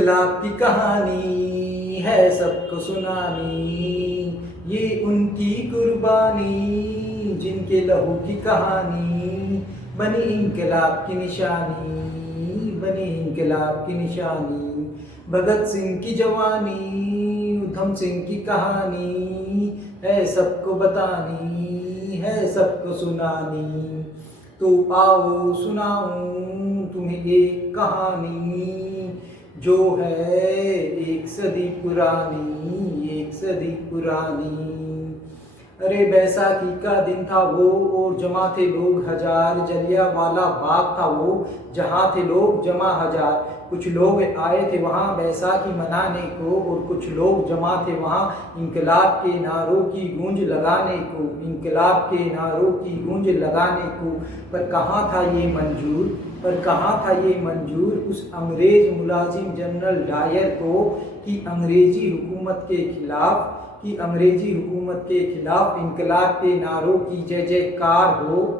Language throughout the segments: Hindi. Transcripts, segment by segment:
इनकलाब की कहानी है सबको सुनानी, ये उनकी कुर्बानी जिनके लहू की कहानी बनी इनकलाब की निशानी, बनी इनकलाब की निशानी। भगत सिंह की जवानी, उधम सिंह की कहानी है सबको बतानी, है सबको सुनानी। तो आओ सुनाऊं तुम्हें एक कहानी जो है एक सदी पुरानी, एक सदी पुरानी। अरे बैसाखी का दिन था वो और जमा थे लोग हजार, जलियांवाला बाग था वो जहाँ थे लोग जमा हजार। कुछ लोग आए थे वहाँ बैसाखी मनाने को और कुछ लोग जमा थे वहाँ इनकलाब के नारों की गूंज लगाने को, इनकलाब के नारों की गूंज लगाने को। पर कहाँ था ये मंजूर, पर कहाँ था ये मंजूर उस अंग्रेज मुलाजिम जनरल डायर को कि अंग्रेजी हुकूमत के खिलाफ, कि अंग्रेजी हुकूमत के खिलाफ इनकलाब के नारों की जय जयकार हो।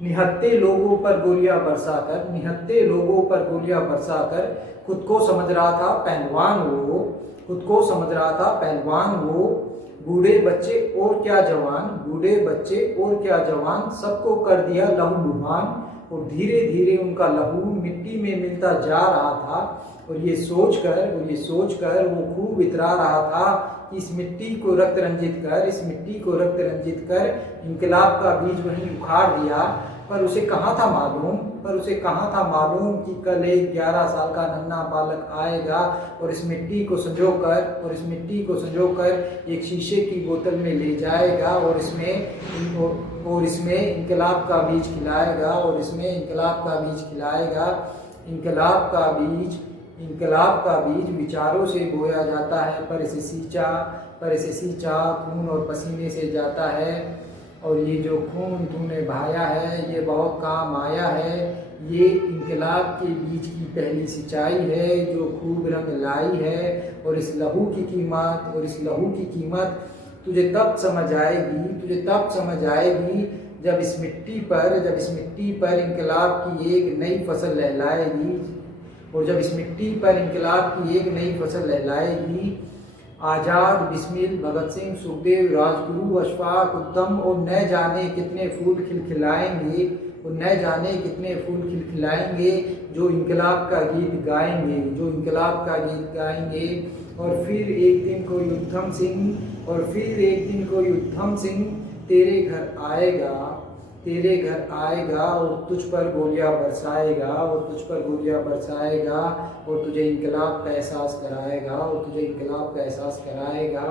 निहत्ते लोगों पर गोलियां बरसाकर, निहत्ते लोगों पर गोलियां बरसाकर खुद को समझ रहा था पहलवान वो, खुद को समझ रहा था पहलवान वो। बूढ़े बच्चे और क्या जवान, बूढ़े बच्चे और क्या जवान सबको कर दिया लहूलुहान। और धीरे धीरे उनका लहू मिट्टी में मिलता जा रहा था और ये सोचकर वो खूब इतरा रहा था कि इस मिट्टी को रक्त रंजित कर, इस मिट्टी को रक्त रंजित कर इनकलाब का बीज वहीं उखाड़ दिया। पर उसे कहाँ था मालूम, पर उसे कहाँ था मालूम कि कल एक 11 साल का नन्हा बालक आएगा और इस मिट्टी को संजोकर, और इस मिट्टी को संजोकर एक शीशे की बोतल में ले जाएगा और इसमें इनकलाब का बीज खिलाएगा, और इसमें इनकलाब का बीज खिलाएगा। इनकलाब का बीज विचारों से बोया जाता है, पर इसे सींचा खून और पसीने से जाता है। और ये जो खून तूने बहाया है ये बहुत काम आया है, ये इनकलाब के बीज की पहली सिंचाई है जो खूब रंग लाई है। और इस लहू की कीमत तुझे तब समझ आएगी जब इस मिट्टी पर इनकलाब की एक नई फसल लहलाएगी, और जब इस मिट्टी पर इनकलाब की एक नई फसल लहलाएगी। आज़ाद, बिस्मिल, भगत सिंह, सुखदेव, राजगुरु, अशफाक, उत्तम और न जाने कितने फूल खिलखिलाएंगे, और न जाने कितने फूल खिलखिलाएंगे जो इनकलाब का गीत गाएंगे, जो इनकलाब का गीत गाएंगे। और फिर एक दिन कोई उद्धम सिंह तेरे घर आएगा और तुझ पर गोलियां बरसाएगा, और तुझे इनकलाब का एहसास कराएगा,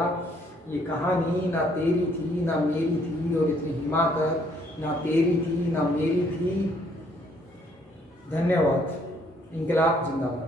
ये कहानी ना तेरी थी ना मेरी थी, और इतनी हिमाकत ना तेरी थी ना मेरी थी। धन्यवाद। इनकलाब जिंदाबाद।